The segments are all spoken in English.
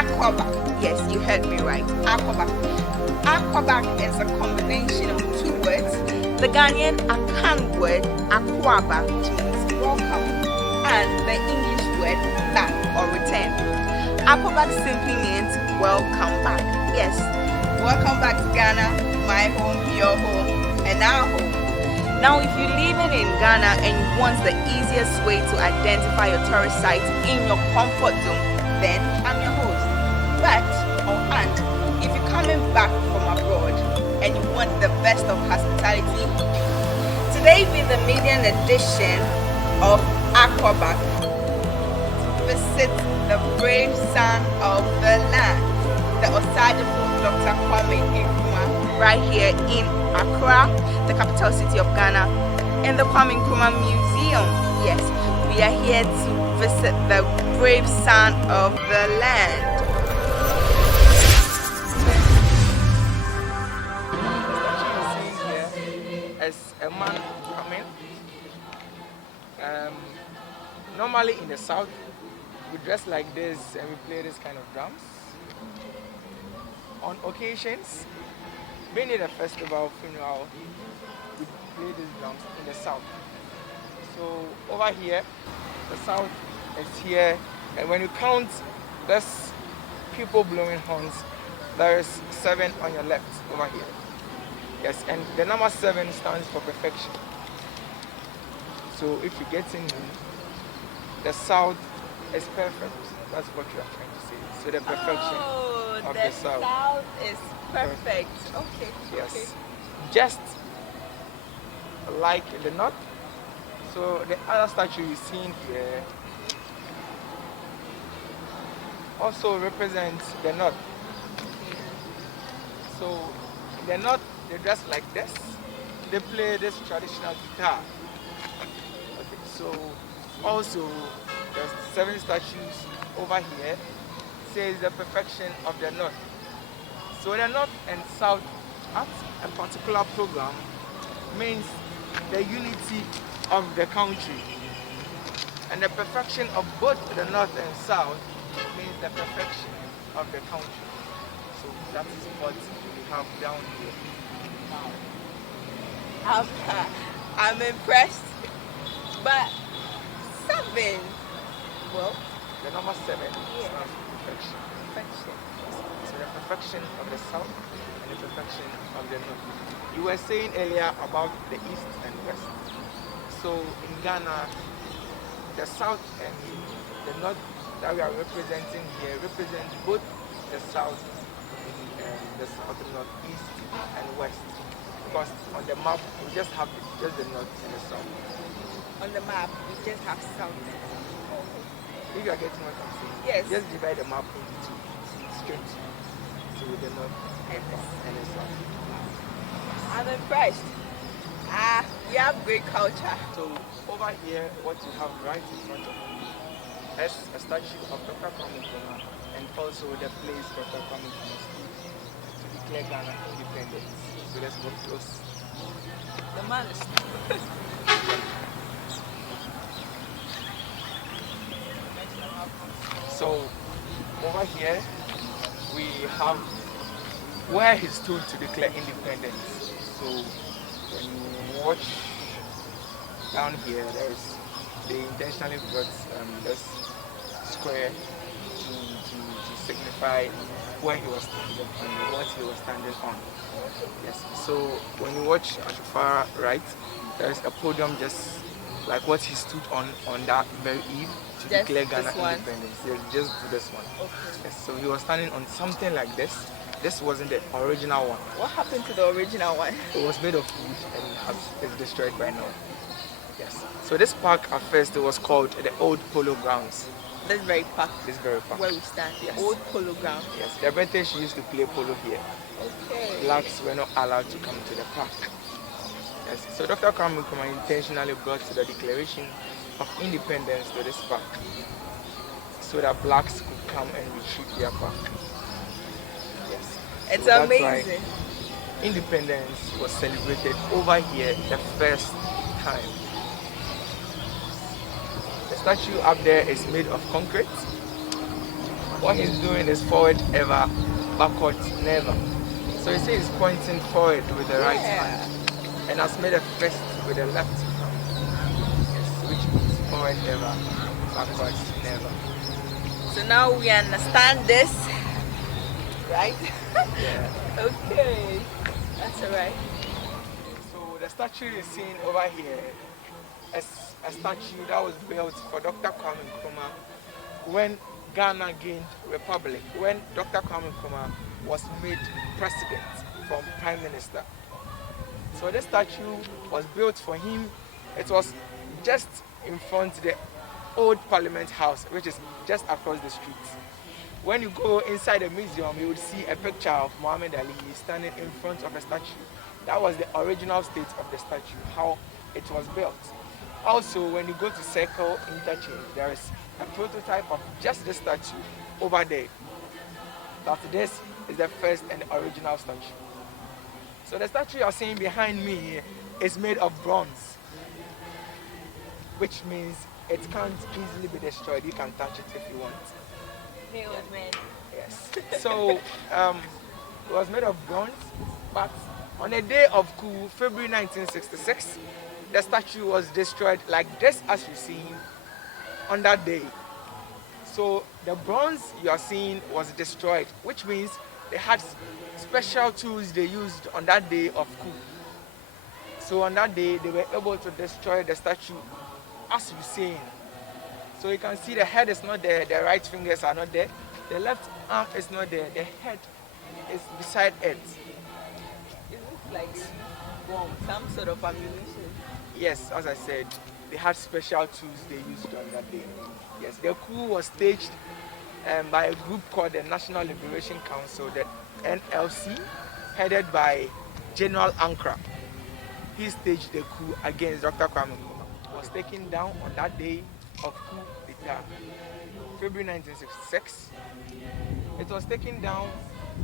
Aquaback. Yes, you heard me right. Aquaback. Aquaback is a combination of two words. The Ghanaian Akan word aquaback means welcome, and the English word back or return. Aquaback simply means welcome back. Yes, welcome back to Ghana, my home, your home, and our home. Now, if you're living in Ghana and you want the easiest way to identify your tourist sites in your comfort zone, then I'm your host. But, if you're coming back from abroad and you want the best of hospitality, today be the median edition of Aquaback to visit the brave son of the land, the Osadeful Dr. Kwame Nkrumah, right here in Accra, the capital city of Ghana, in the Kwame Nkrumah Museum. Yes, we are here to visit the brave son of the land. As a man coming, normally in the south, we dress like this and we play this kind of drums. On occasions, being in a festival, funeral, we play these drums in the south. So over here, the south is here, and when you count, there's people blowing horns. There is 7 on your left over here. Yes, and the number 7 stands for perfection. So if you get in, the south is perfect. That's what you are trying to say. So the perfection of the south. South is perfect. Okay. Yes. Okay. Just like the north. So the other statue you see here also represents the north. So the north, they dress like this. They play this traditional guitar. Okay, so also there's 7 statues over here. Says the perfection of the north. So the north and south at a particular program means the unity of the country, and the perfection of both the north and south means the perfection of the country. So that is what we have down here. I'm impressed, but 7. Well, the number 7 yeah. stands for perfection. Perfection. So the perfection of the south and the perfection of the north. You were saying earlier about the east and west. So in Ghana, the south and the north that we are representing here represent both the south and the south and north, east and west. Because on the map we just have just the north and the south. On the map, we just have south. If you are getting what I'm saying, yes. Just divide the map into 2 straight to the north and the south. I'm impressed. We have great culture. So over here, what you have right in front of you is a statue of Dr. Kwame Nkrumah, and also the place Dr. Kwame Nkrumah to declare Ghana independence. So let's go close. The man is So over here we have where he stood to declare independence. So when you watch down here, they intentionally brought this square to signify where he was standing and what he was standing on. Yes. So when you watch at the far right, there is a podium just like what he stood on that very eve to just declare Ghana one. independence. Yes, just this one. Okay. Yes, so he was standing on something like this. This wasn't the original one. What happened to the original one? It was made of wood and is destroyed by now. Yes. So this park at first it was called the Old Polo Grounds. This very park. This very park. Where we stand. Yes. Old Polo Ground. Yes. The British used to play polo here. Okay. Blacks were not allowed to come to the park. Yes. So Dr. Kwame Nkrumah intentionally brought the Declaration of Independence to this park, so that blacks could come and retrieve their park. Yes. It's so amazing. Independence was celebrated over here the first time. The statue up there is made of concrete. what he's doing is forward ever, backwards never. So you see he's pointing forward with the right hand and has made a fist with the left hand. Yes, which means forward ever, backwards never. So now we understand this, right? Yeah. Okay, that's alright. So the statue is seen over here as a statue that was built for Dr. Kwame Nkrumah when Ghana gained republic, when Dr. Kwame Nkrumah was made president from prime minister. So this statue was built for him. It was just in front of the old Parliament House, which is just across the street. When you go inside the museum, you would see a picture of Muhammad Ali standing in front of a statue. That was the original state of the statue, how it was built. Also, when you go to Circle Interchange, there is a prototype of just the statue over there. But this is the first and original statue. So the statue you're seeing behind me is made of bronze, which means it can't easily be destroyed. You can touch it if you want. Yes. So it was made of bronze, but on a day of coup, February 1966, the statue was destroyed like this as you see on that day. So the bronze you are seeing was destroyed, which means they had special tools they used on that day of coup. So on that day, they were able to destroy the statue as you see. So you can see the head is not there, the right fingers are not there, the left arm is not there, the head is beside it. It looks like bomb, some sort of ammunition. Yes, as I said, they had special tools they used on that day. Yes, the coup was staged by a group called the National Liberation Council, the NLC, headed by General Akan. He staged the coup against Dr. Kwame Nkrumah. He was taken down on that day of coup d'etat, February 1966. It was taken down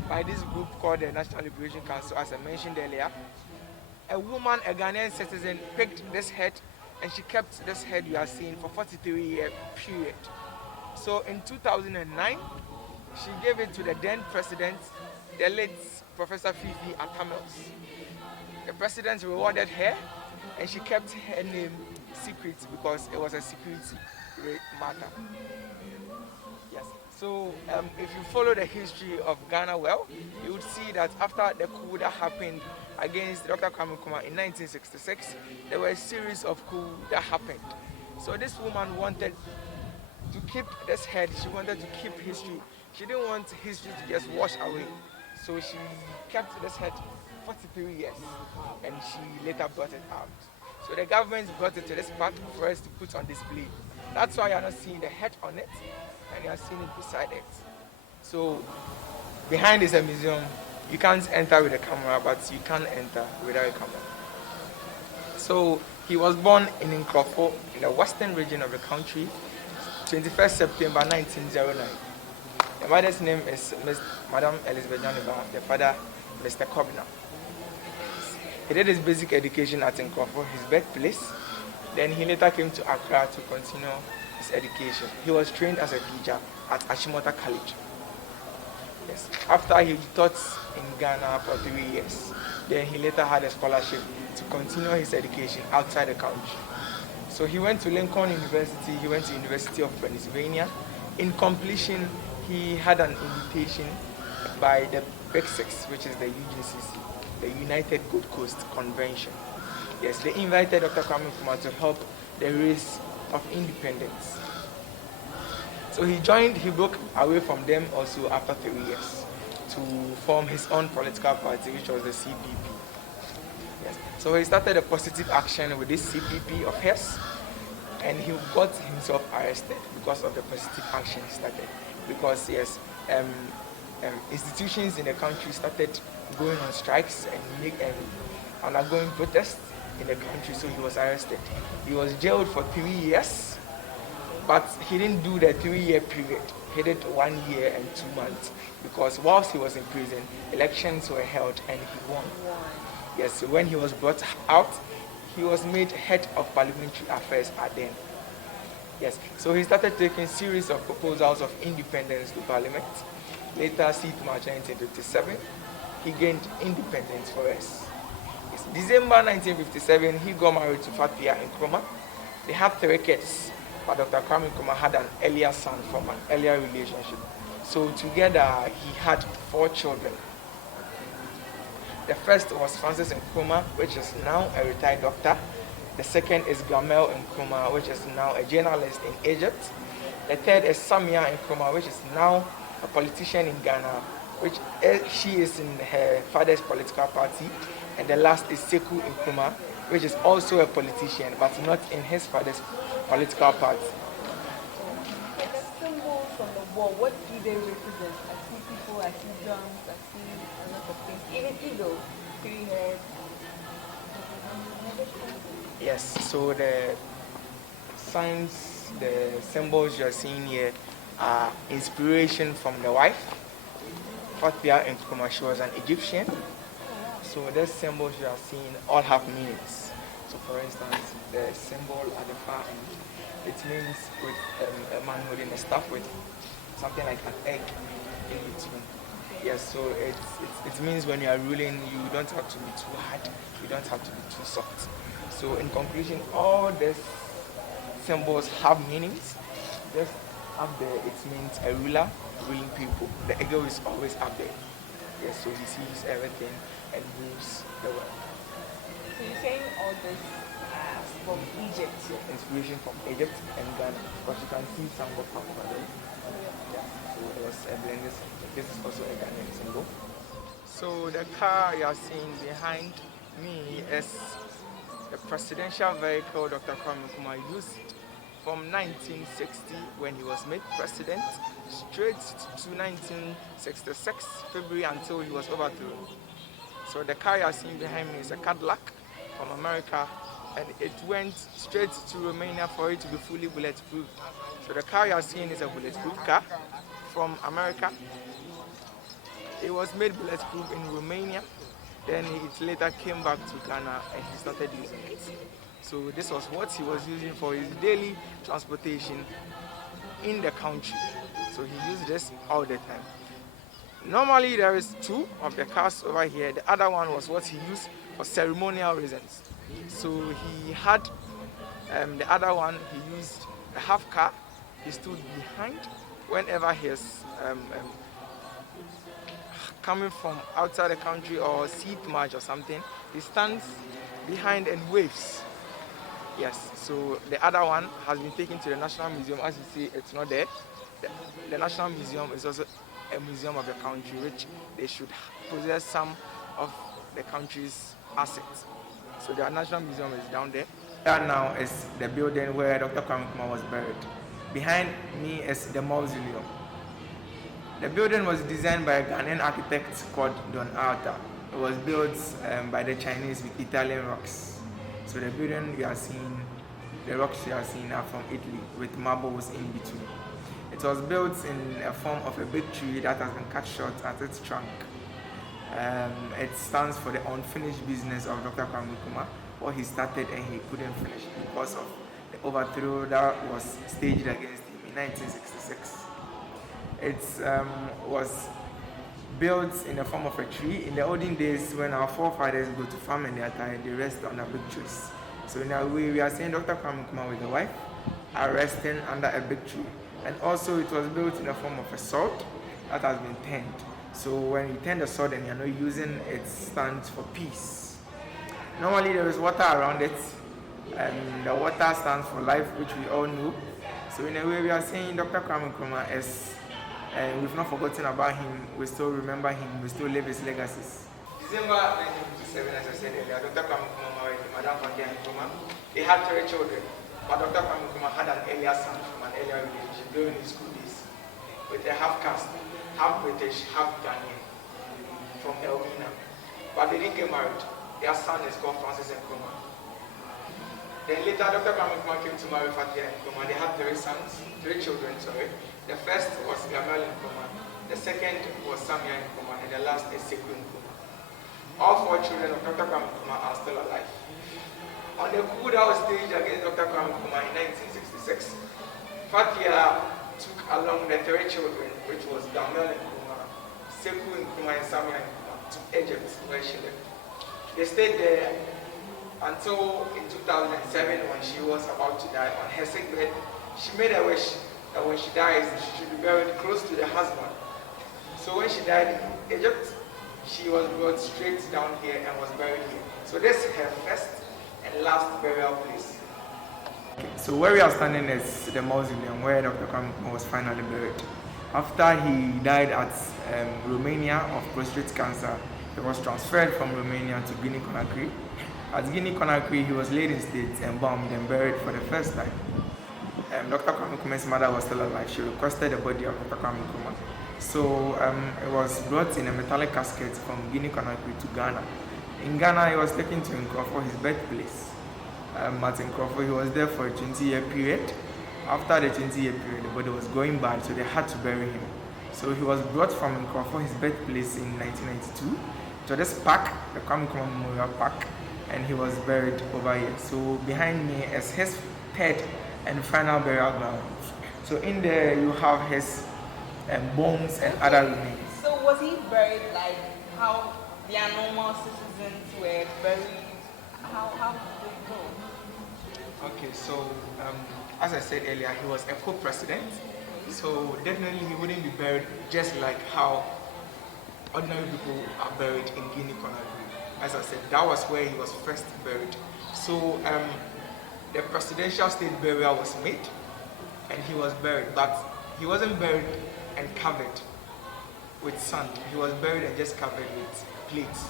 by this group called the National Liberation Council, as I mentioned earlier. A woman, a Ghanaian citizen, picked this head and she kept this head you are seeing for 43-year period. So in 2009, she gave it to the then president, the late Professor Fifi Akan. The president rewarded her and she kept her name secret because it was a security matter. Yes. So if you follow the history of Ghana well, you would see that after the coup that happened against Dr. Kwame Nkrumah in 1966, there were a series of coups that happened. So this woman wanted to keep this head, she wanted to keep history. She didn't want history to just wash away. So she kept this head 43 years and she later brought it out. So the government brought it to this park for us to put on display. That's why you're not seeing the head on it and you're seeing it beside it. So behind is a museum. You can't enter with a camera, but you can enter without a camera. So he was born in Nkrumah in the western region of the country, 21st September 1909. The mother's name is Madam Elizabeth Janiba, the father, Mr. Kobna. He did his basic education at Nkrumah, his birthplace. Then he later came to Accra to continue his education. He was trained as a teacher at Ashimota College. Yes. After he taught in Ghana for 3 years, then he later had a scholarship to continue his education outside the country. So he went to Lincoln University, he went to University of Pennsylvania. In completion, he had an invitation by the Big Six, which is the UGCC, the United Gold Coast Convention. Yes, they invited Dr. Kwame Nkrumah to help the race of independence. So he broke away from them also after 3 years to form his own political party, which was the CPP. Yes. So he started a positive action with this CPP of his, and he got himself arrested because of the positive action he started. Because yes, institutions in the country started going on strikes and undergoing protests in the country, so he was arrested. He was jailed for 3 years, but he didn't do the 3-year period. He did 1 year and 2 months, because whilst he was in prison, elections were held and he won. Yes, so when he was brought out, he was made head of parliamentary affairs at then. Yes, so he started taking series of proposals of independence to parliament. Later, Seat March 1957, he gained independence for us. It's December 1957, he got married to Fatia Nkrumah. They had 3 kids, but Dr. Kwame Nkrumah had an earlier son from an earlier relationship. So together, he had 4 children. The first was Francis Nkrumah, which is now a retired doctor. The second is Gamel Nkrumah, which is now a journalist in Egypt. The third is Samia Nkrumah, which is now a politician in Ghana, which she is in her father's political party. And the last is Sekou Nkrumah, which is also a politician, but not in his father's political party. Like the symbols on the wall, what do they represent? I see people, I see drums, I see a lot of things. Even eagle, 3 heads. Yes, so the signs, the symbols you are seeing here are inspiration from the wife. Fatia Nkrumah, she was an Egyptian. So the symbols you are seeing all have meanings. So for instance, the symbol at the far end, it means with a man holding a staff with something like an egg in between. Yes, so it means when you are ruling, you don't have to be too hard, you don't have to be too soft. So in conclusion, all these symbols have meanings. Just up there, it means a ruler ruling people. The eagle is always up there. Yes, so he sees everything and moves the world. So you're saying all this from Egypt? Inspiration from Egypt and Ghana, because you can see some of them over there. Yeah, so it was a blended symbol. This is also a Ghanaian symbol. So the car you are seeing behind me is the presidential vehicle Dr. Kwame Nkrumah used from 1960 when he was made president straight to 1966 February until he was overthrown. So the car you are seeing behind me is a Cadillac from America, and it went straight to Romania for it to be fully bulletproof. So the car you are seeing is a bulletproof car from America. It was made bulletproof in Romania. Then it later came back to Ghana and he started using it. So this was what he was using for his daily transportation in the country. So he used this all the time. Normally there is 2 of the cars over here. The other one was what he used for ceremonial reasons. So he had the other one, he used a half car. He stood behind whenever he's coming from outside the country or seat march or something. He stands behind and waves. Yes, so the other one has been taken to the National Museum. As you see, it's not there. The National Museum is also a museum of the country, which they should possess some of the country's assets. So the National Museum is down there. That now is the building where Dr. Kwame Nkrumah was buried. Behind me is the mausoleum. The building was designed by a Ghanaian architect called Don Alta. It was built by the Chinese with Italian rocks. So the building you are seeing, the rocks you are seeing are from Italy with marbles in between. It was built in a form of a big tree that has been cut short at its trunk. It stands for the unfinished business of Dr. Kwame Nkrumah, what he started and he couldn't finish because of the overthrow that was staged against him in 1966. It was built in the form of a tree. In the olden days, when our forefathers go to farm and they are tired, they rest under big trees. So in a way, we are seeing Dr. Kwame Nkrumah with the wife are resting under a big tree. And also, it was built in the form of a sword that has been turned. So when you turn the sword and you're not using it, stands for peace. Normally, there is water around it, and the water stands for life, which we all know. So in a way, we are saying Dr. Kwame Nkrumah is. And we've not forgotten about him, we still remember him, we still live his legacies. December 1957, as I said earlier, Dr. Kwame Nkrumah married Madam Fatia Nkrumah. They had 3 children, but Dr. Kwame Nkrumah had an earlier son from an earlier relationship during his school days with a half caste, half British, half Ghanaian from Elmina. But they didn't get married. Their son is called Francis Nkrumah. Then later, Dr. Kwame Nkrumah came to marry Fatia Nkrumah. They had 3 children. The first was Gamel Nkrumah, the second was Samia Nkrumah, and the last is Sekou Nkrumah. All 4 children of Dr. Kwame Nkrumah are still alive. On the coup that was staged against Dr. Kwame Nkrumah in 1966, 1946. Fatia took along the three children, which was Ghanaian Nkrumah, Sekou Nkrumah, and Samuel Nkrumah, to Egypt, where she lived. They stayed there until in 2007, when she was about to die. On her sick bed, she made a wish that when she dies, she should be buried close to the husband. So when she died in Egypt, she was brought straight down here and was buried here. So this is her first and last burial place. Okay, so where we are standing is the mausoleum where Dr. Kwame Nkrumah was finally buried. After he died at Romania of prostate cancer, he was transferred from Romania to Guinea-Conakry. At Guinea-Conakry, he was laid in state, embalmed, and buried for the first time. Dr. Kwame Nkrumah's mother was still alive. She requested the body of Dr. Kwame Nkrumah. So it was brought in a metallic casket from Guinea-Conakry to Ghana. In Ghana, he was taken to Nkrumah, his birthplace. At Nkrumah, he was there for a 20-year period. After the 20-year period, the body was going bad, so they had to bury him. So he was brought from Nkrumah, his birthplace, in 1992 to this park, the Kwame Nkrumah Memorial Park, and he was buried over here. So behind me is his third and final burial ground. So in there you have his bones and other remains. So was he buried like how the normal citizens were buried? How did it go? Okay, so as I said earlier, he was a co-president. So definitely he wouldn't be buried just like how ordinary people are buried in Guinea-Conakry. As I said, that was where he was first buried. So the presidential state burial was made and he was buried, but he wasn't buried and covered with sand. He was buried and just covered with plates.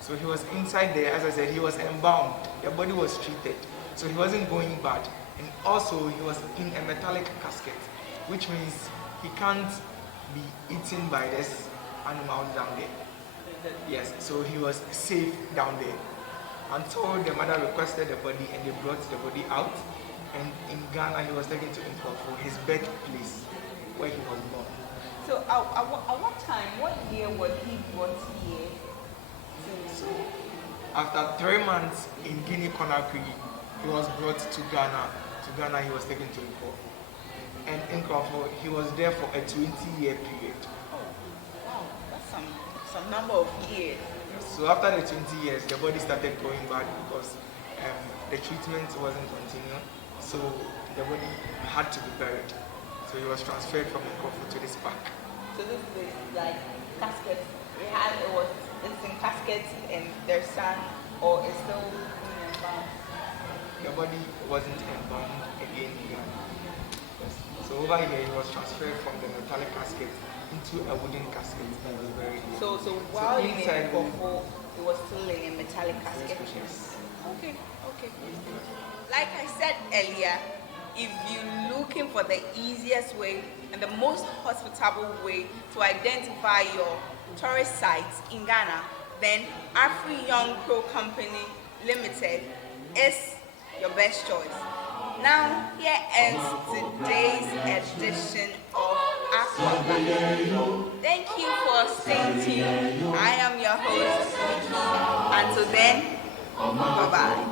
So he was inside there. As I said, he was embalmed. The body was treated, so he wasn't going bad. And also he was in a metallic casket, which means he can't be eaten by this animal down there. Yes, so he was safe down there until the mother requested the body and they brought the body out. And in Ghana, he was taken to Nkrumah, his birthplace, where he was born. So at what time, what year was he brought here? So after 3 months in Guinea-Conakry, he was brought to Ghana. To Ghana, he was taken to Nkrumah. And in Nkrumah, he was there for a 20-year period. Oh, wow, that's some number of years. So after the 20 years, the body started going bad because the treatment wasn't continuing. So the body had to be buried. So he was transferred from Nkrumah to this park. So this is like casket. It's in caskets and there's sand, or it's still being embalmed? The body wasn't embalmed again in Ghana. Yes. So over here, he was transferred from the metallic casket into a wooden casket and was buried here. So while inside it was still in a metallic casket? Yes. Okay. Like I said earlier, if you're looking for the easiest way and the most hospitable way to identify your tourist sites in Ghana, then Afri Young Pro Company Limited is your best choice. Now, here ends today's edition of Aqua. Thank you for staying tuned. I am your host, Vicky. Until then, bye-bye.